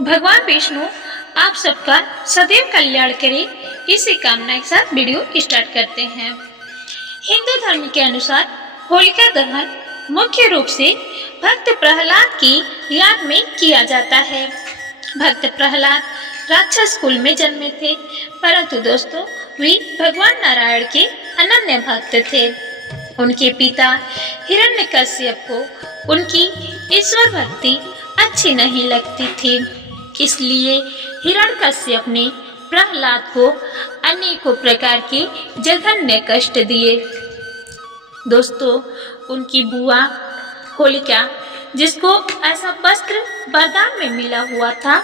भगवान विष्णु आप सबका सदैव कल्याण करे, इसी कामना के साथ वीडियो स्टार्ट करते हैं। हिंदू धर्म के अनुसार होलिका दहन मुख्य रूप से भक्त प्रहलाद की याद में किया जाता है। भक्त प्रहलाद राक्षस कुल में जन्मे थे, परंतु दोस्तों वे भगवान नारायण के अनन्य भक्त थे। उनके पिता हिरण्यकश्यप को उनकी ईश्वर भक्ति अच्छी नहीं लगती थी, इसलिए हिरण्यकश्यप ने प्रहलाद को अनेकों प्रकार के जघन्य कष्ट दिए। दोस्तों उनकी बुआ होलिका, जिसको ऐसा वस्त्र वरदान में मिला हुआ था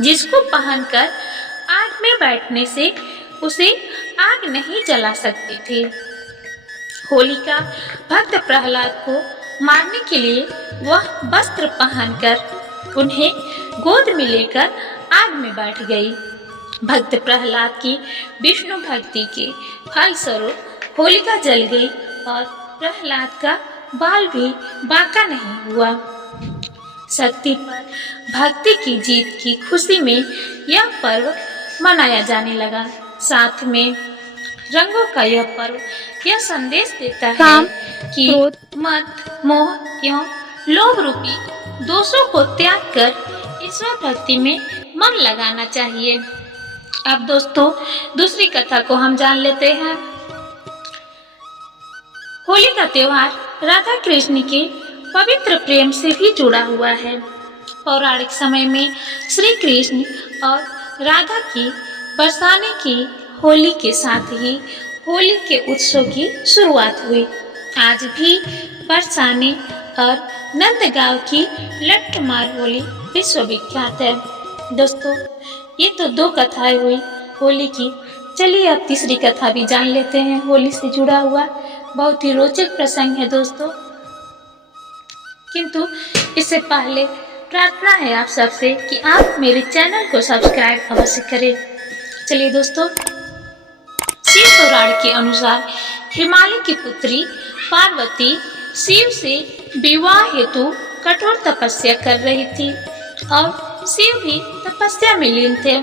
जिसको पहनकर आग में बैठने से उसे आग नहीं जला सकती थी, होलिका भक्त प्रहलाद को मारने के लिए वह वस्त्र पहनकर उन्हें गोद में लेकर आग में बैठ गई। भक्त प्रहलाद की विष्णु भक्ति के फलस्वरूप होलिका जल गई और प्रहलाद का बाल भी बांका नहीं हुआ। शक्ति पर भक्ति की जीत की खुशी में यह पर्व मनाया जाने लगा। साथ में रंगों का यह पर्व यह संदेश देता है कि मद, मोह एवं लोभ रूपी दोषों को त्याग कर ईश्वर भक्ति में मन लगाना चाहिए। अब दोस्तों दूसरी कथा को हम जान लेते हैं। होली का त्योहार राधा कृष्ण के पवित्र प्रेम से भी जुड़ा हुआ है। पौराणिक समय में श्री कृष्ण और राधा की बरसाने की होली के साथ ही होली के उत्सव की शुरुआत हुई। आज भी बरसाने और नंदगांव की लट्ठमार होली विश्वविख्यात है। दोस्तों ये तो दो कथाएं हुई होली की, चलिए अब तीसरी कथा भी जान लेते हैं। होली से जुड़ा हुआ बहुत ही रोचक प्रसंग है दोस्तों, किंतु इससे पहले प्रार्थना है आप सबसे कि आप मेरे चैनल को सब्सक्राइब अवश्य करें। चलिए दोस्तों, शिव पुराण के अनुसार हिमालय की पुत्री पार्वती शिव से विवाह हेतु कठोर तपस्या कर रही थी और शिव भी तपस्या में लीन थे।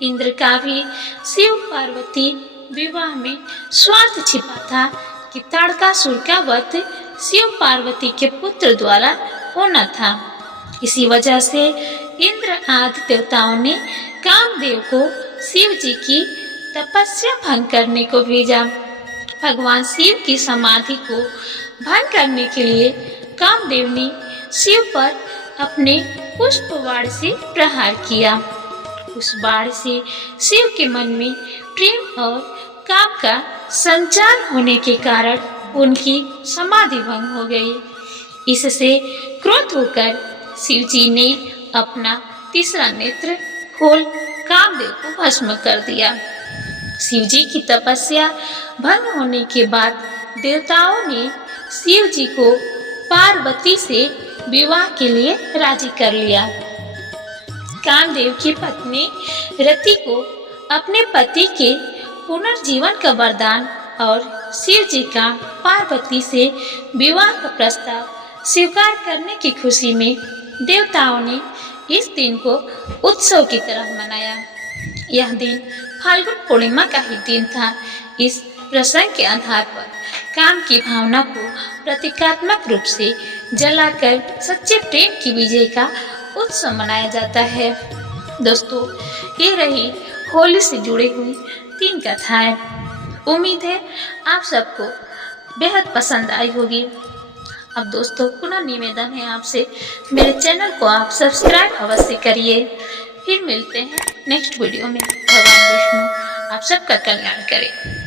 इंद्र का भी शिव पार्वती विवाह में स्वार्थ छिपा था कि ताड़कासुर का वध शिव पार्वती के पुत्र द्वारा होना था। इसी वजह से इंद्र आदि देवताओं ने कामदेव को शिव जी की तपस्या भंग करने को भेजा। भगवान शिव की समाधि को भंग करने के लिए कामदेव ने शिव पर अपने पुष्प बाण से प्रहार किया। उस बाण से शिव के मन में प्रेम और काम का संचार होने के कारण उनकी समाधि भंग हो गई। इससे क्रोध होकर शिव जी ने अपना तीसरा नेत्र खोल कामदेव को भस्म कर दिया। शिव जी की तपस्या भंग होने के बाद देवताओं ने शिव जी को पार्वती से विवाह के लिए राजी कर लिया। कामदेव की पत्नी रति को अपने पति के पुनर्जीवन का वरदान और शिव जी का पार्वती से विवाह का प्रस्ताव स्वीकार करने की खुशी में देवताओं ने इस दिन को उत्सव की तरह मनाया। यह दिन फाल्गुन पूर्णिमा का ही दिन था। इस प्रसंग के आधार पर काम की भावना को प्रतीकात्मक रूप से जलाकर सच्चे प्रेम की विजय का उत्सव मनाया जाता है। दोस्तों ये रही होली से जुड़ी हुई 3 कथाएं। उम्मीद है आप सबको बेहद पसंद आई होगी। अब दोस्तों पुनः निवेदन है आपसे, मेरे चैनल को आप सब्सक्राइब अवश्य करिए। फिर मिलते हैं नेक्स्ट वीडियो में। भगवान विष्णु आप सबका कल्याण करें।